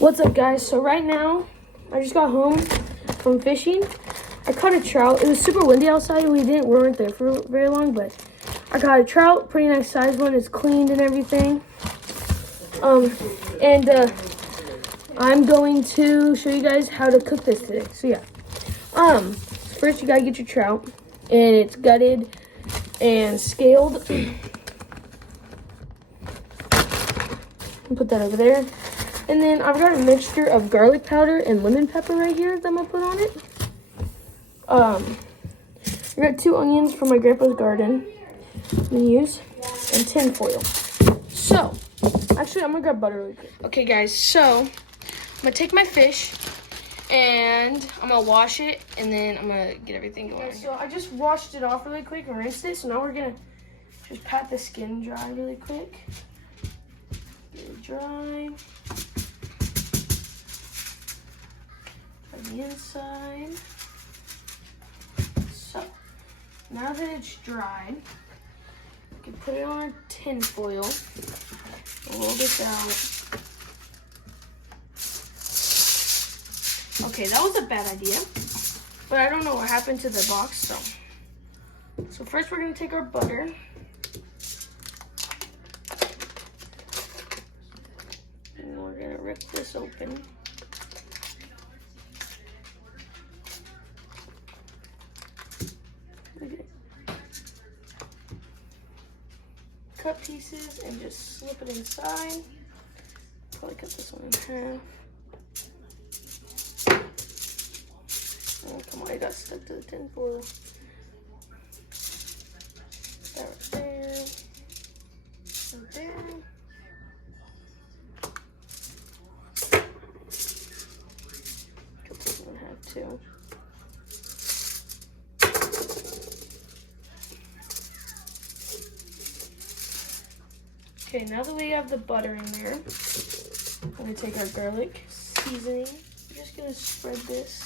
What's up, guys? So right now, I just got home from fishing. I caught a trout. It was super windy outside. We weren't there for very long, but I caught a trout, pretty nice size one. It's cleaned and everything. I'm going to show you guys how to cook this today. So yeah, first you gotta get your trout, and it's gutted and scaled. Put that over there. And then I've got a mixture of garlic powder and lemon pepper right here that I'm gonna put on it. I got 2 onions from my grandpa's garden I'm gonna use, and tin foil. So, actually I'm gonna grab butter really quick. Okay guys, so I'm gonna take my fish and I'm gonna wash it, and then I'm gonna get everything going. Okay, so I just washed it off really quick and rinsed it. So now we're gonna just pat the skin dry really quick. Get it dry. Try the inside. So now that it's dried, we can put it on our tin foil. Roll this out. Okay, that was a bad idea, but I don't know what happened to the box. So first we're gonna take our butter. And we're gonna rip this open. Okay. Cut pieces and just slip it inside. Probably cut this one in half. Oh, come on, I got stuck to the tin foil. That right there. Right there. Cut this one in half too. Okay, now that we have the butter in there, I'm gonna take our garlic seasoning. I'm just gonna spread this.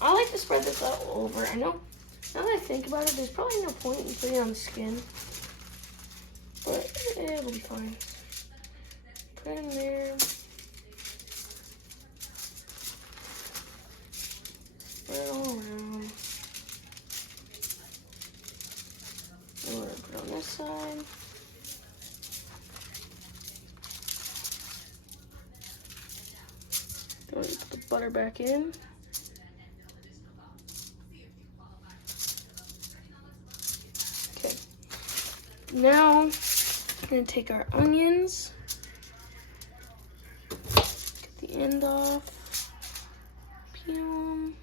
I like to spread this all over. I know, now that I think about it, there's probably no point in putting it on the skin, but it'll be fine. Put it in there. Spread it all around. And we're gonna put it on this side. Going to put the butter back in. Okay. Now I'm gonna take our onions. Get the end off. Peel them.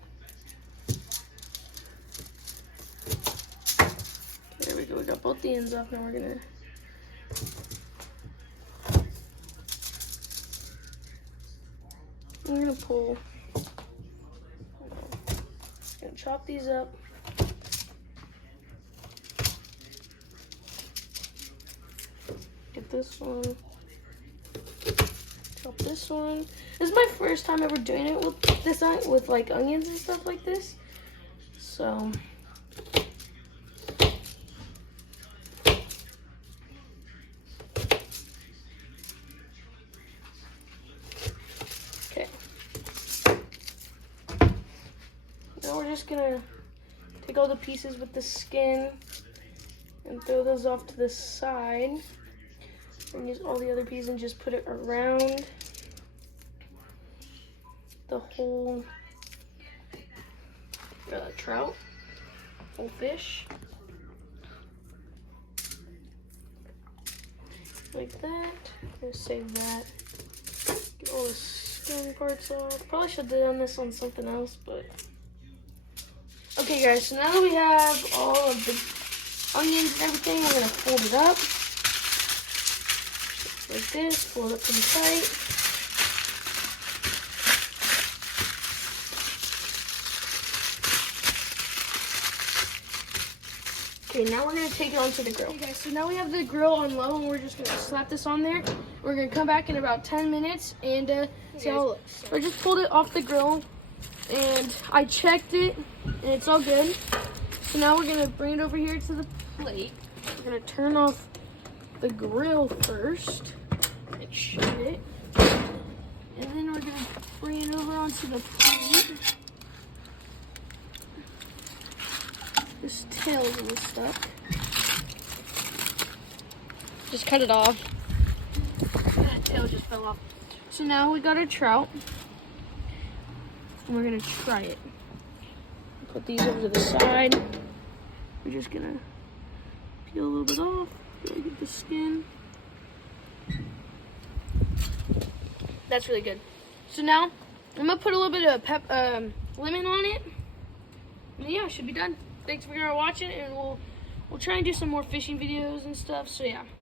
There we go. We got both the ends off. Now we're gonna pull. Just gonna chop these up. Get this one. Chop this one. This is my first time ever doing it with this, with like onions and stuff like this. So now we're just gonna take all the pieces with the skin and throw those off to the side, and use all the other pieces and just put it around the whole trout, whole fish, like that. I'm gonna save that. Get all the skin parts off. Probably should have done this on something else, but okay guys, so now that we have all of the onions and everything, we're gonna fold it up like this, fold it pretty tight. Okay, now we're gonna take it onto the grill. Okay guys, so now we have the grill on low, and we're just gonna slap this on there. We're gonna come back in about 10 minutes and see how it looks. So I just pulled it off the grill, and I checked it, and it's all good. So now we're gonna bring it over here to the plate. We're gonna turn off the grill first and shut it, and then we're gonna piece of the plate. This tail's a little stuck. Just cut it off. That tail just fell off. So now we got our trout. And we're gonna try it. Put these over to the side. We're just gonna peel a little bit off. Really get the skin. That's really good. So now I'm gonna put a little bit of lemon on it. And yeah, it should be done. Thanks for watching, and we'll try and do some more fishing videos and stuff. So yeah.